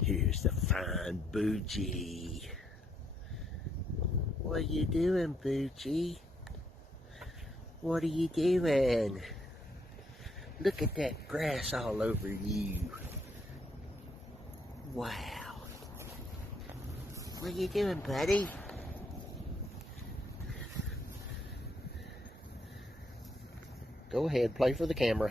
Here's the fine Boogee. What are you doing, Boogee? What are you doing? Look at that grass all over you. Wow. What are you doing, buddy? Go ahead, play for the camera.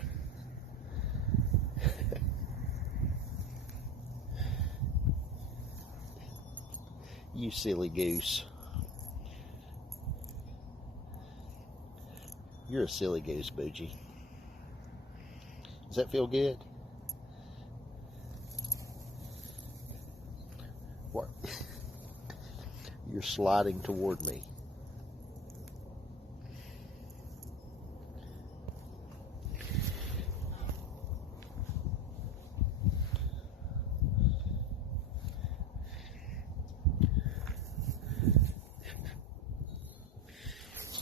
You silly goose. You're a silly goose, Boogee. Does that feel good? What? You're sliding toward me.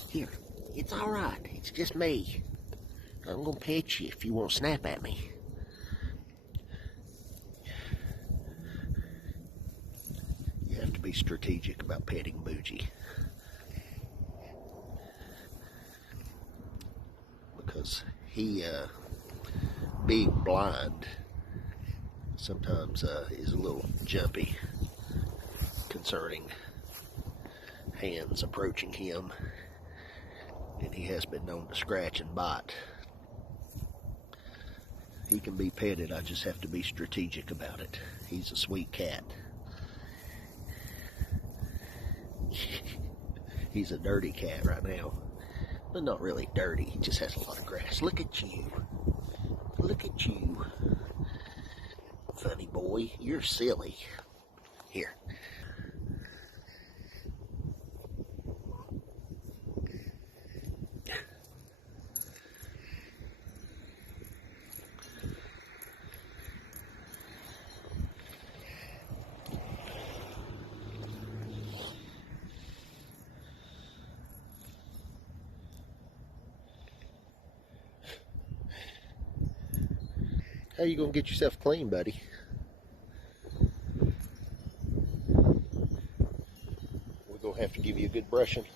Here, it's all right. It's just me. I'm gonna pet you if you won't snap at me. You have to be strategic about petting Boogee, because he, being blind, sometimes is a little jumpy concerning hands approaching him, and he has been known to scratch and bite. He can be petted, I just have to be strategic about it. He's a sweet cat. He's a dirty cat right now, but not really dirty, he just has a lot of grass. Look at you. Look at you. Funny boy, you're silly. Here. How you gonna get yourself clean, buddy? We're gonna have to give you a good brushing.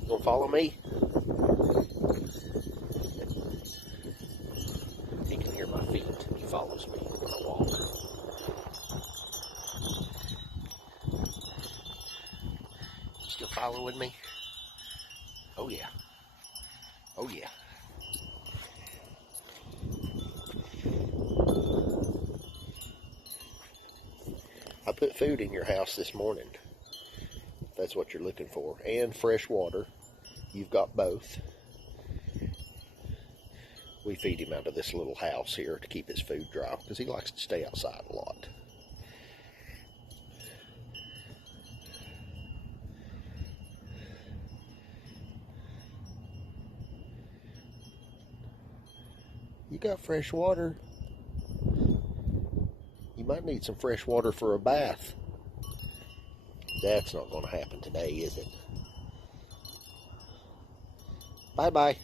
You gonna follow me? He can hear my feet. He follows me when I walk. Still following me? Oh yeah. Oh yeah. I put food in your house this morning, if that's what you're looking for, and fresh water. You've got both. We feed him out of this little house here to keep his food dry, because he likes to stay outside a lot. You got fresh water. You might need some fresh water for a bath. That's not going to happen today, is it? Bye-bye.